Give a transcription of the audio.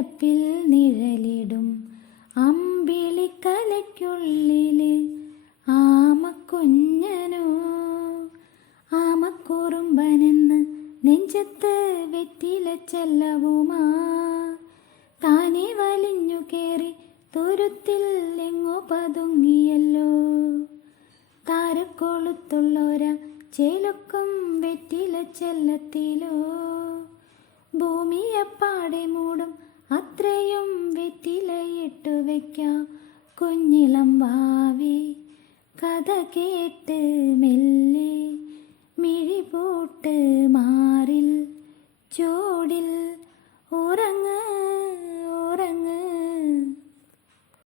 കിടപ്പിൽ നിഴലിടും അമ്പിളിക്കലയ്ക്കുള്ളില് ആമക്കുഞ്ഞനോ ആമക്കുറുമ്പനെന്ന് നെഞ്ചത്ത് വെറ്റില ചെല്ലവുമാ താനെ വലിഞ്ഞു കേറി തുരുത്തിൽ എങ്ങോ പതുങ്ങിയല്ലോ. താരക്കൊളുത്തുള്ളോര ചേലൊക്കും വെറ്റില ചെല്ലത്തിലോ ഭൂമിയെപ്പാടെ മൂടും അത്രയും വെറ്റിലയിട്ടു വയ്ക്കാം കുഞ്ഞിളം വാവേ. കഥ കേട്ട് മെല്ലെ മിഴിപൂട്ട്